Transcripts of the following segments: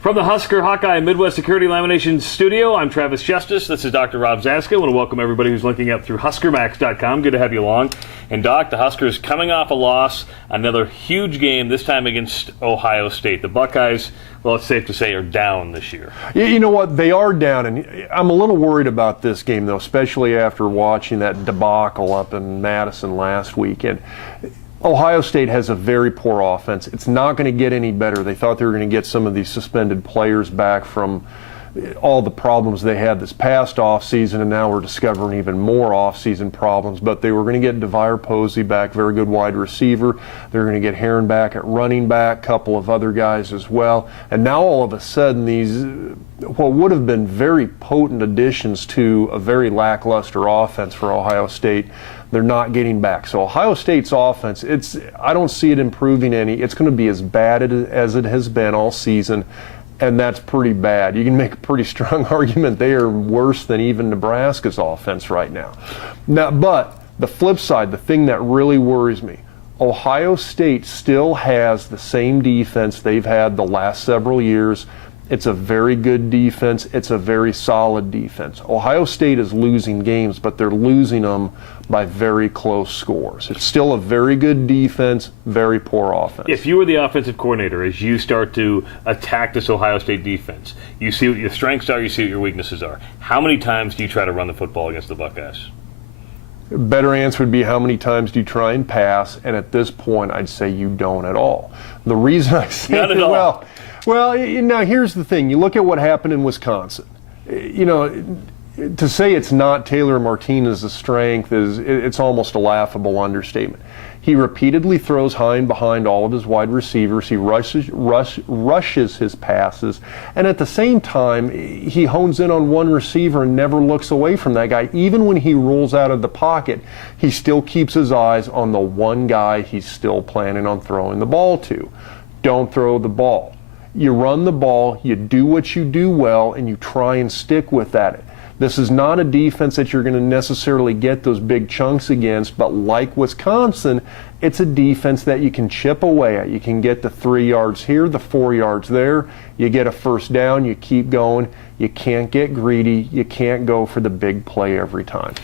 From the Husker Hawkeye Midwest Security Lamination Studio, I'm Travis Justice. This is Dr. Rob Zaska. I want to welcome everybody who's looking up through HuskerMax.com. Good to have you along. And Doc, the Huskers coming off a loss, another huge game, this time against Ohio State. The Buckeyes, well, it's safe to say, are down this year. You know what? They are down, and I'm a little worried about this game, though, especially after watching that debacle up in Madison last weekend. Ohio State has a very poor offense. It's not going to get any better. They thought they were going to get some of these suspended players back from all the problems they had this past offseason, and now we're discovering even more offseason problems. But they were going to get DeVire Posey back, very good wide receiver. They're going to get Herron back at running back, a couple of other guys as well. And now all of a sudden these, what would have been very potent additions to a very lackluster offense for Ohio State, they're not getting back. So Ohio State's offense, I don't see it improving any. It's going to be as bad as it has been all season, and that's pretty bad. You can make a pretty strong argument they are worse than even Nebraska's offense right now. But the flip side, the thing that really worries me, Ohio State still has the same defense they've had the last several years. It's a very good defense. It's a very solid defense. Ohio State is losing games, but they're losing them by very close scores. It's still a very good defense, very poor offense. If you were the offensive coordinator, as you start to attack this Ohio State defense, you see what your strengths are, you see what your weaknesses are. How many times do you try to run the football against the Buckeyes? A better answer would be how many times do you try and pass, and at this point I'd say you don't at all. The reason I say not at all. Well, now here's the thing. You look at what happened in Wisconsin. You know, to say it's not Taylor Martinez's strength it's almost a laughable understatement. He repeatedly throws high and behind all of his wide receivers. He rushes his passes, and at the same time, he hones in on one receiver and never looks away from that guy. Even when he rolls out of the pocket, he still keeps his eyes on the one guy he's still planning on throwing the ball to. Don't throw the ball. You run the ball, you do what you do well, and you try and stick with that. This is not a defense that you're going to necessarily get those big chunks against, but like Wisconsin, it's a defense that you can chip away at. You can get the 3 yards here, the 4 yards there. You get a first down, you keep going. You can't get greedy. You can't go for the big play every time.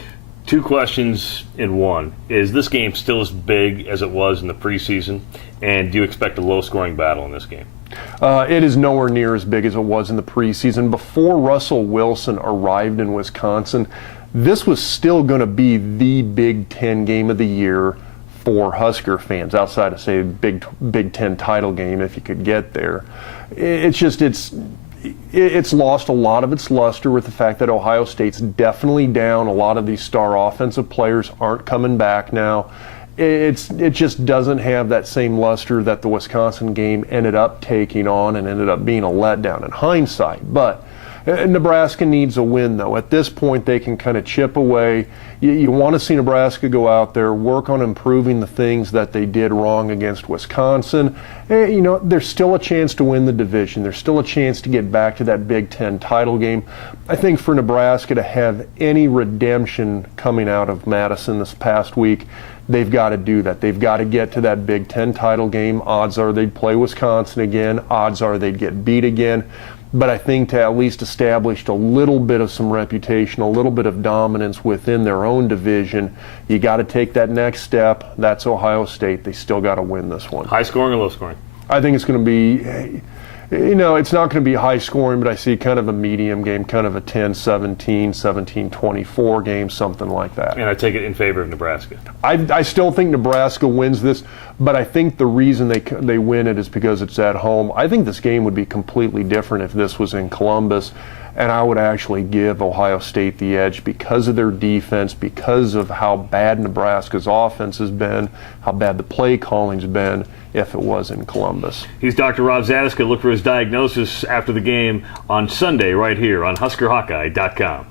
Two questions in one. Is this game still as big as it was in the preseason? And do you expect a low-scoring battle in this game? It is nowhere near as big as it was in the preseason. Before Russell Wilson arrived in Wisconsin, this was still going to be the Big Ten game of the year for Husker fans, outside of, say, Big Ten title game, if you could get there. It's lost a lot of its luster with the fact that Ohio State's definitely down. A lot of these star offensive players aren't coming back now. It just doesn't have that same luster that the Wisconsin game ended up taking on and ended up being a letdown in hindsight. But Nebraska needs a win, though. At this point, they can kind of chip away. You want to see Nebraska go out there, work on improving the things that they did wrong against Wisconsin. You know, there's still a chance to win the division. There's still a chance to get back to that Big Ten title game. I think for Nebraska to have any redemption coming out of Madison this past week, they've got to do that. They've got to get to that Big Ten title game. Odds are they'd play Wisconsin again. Odds are they'd get beat again. But I think to at least establish a little bit of some reputation, a little bit of dominance within their own division, you got to take that next step. That's Ohio State. They still got to win this one. High scoring or low scoring? I think it's going to be, you know, it's not going to be high scoring, but I see kind of a medium game, kind of a 10-17, 17-24 game, something like that. And I take it in favor of Nebraska. I still think Nebraska wins this, but I think the reason they win it is because it's at home. I think this game would be completely different if this was in Columbus, and I would actually give Ohio State the edge because of their defense, because of how bad Nebraska's offense has been, how bad the play calling's been, if it was in Columbus. He's Dr. Rob Zaska. Look for his diagnosis after the game on Sunday right here on HuskerHawkeye.com.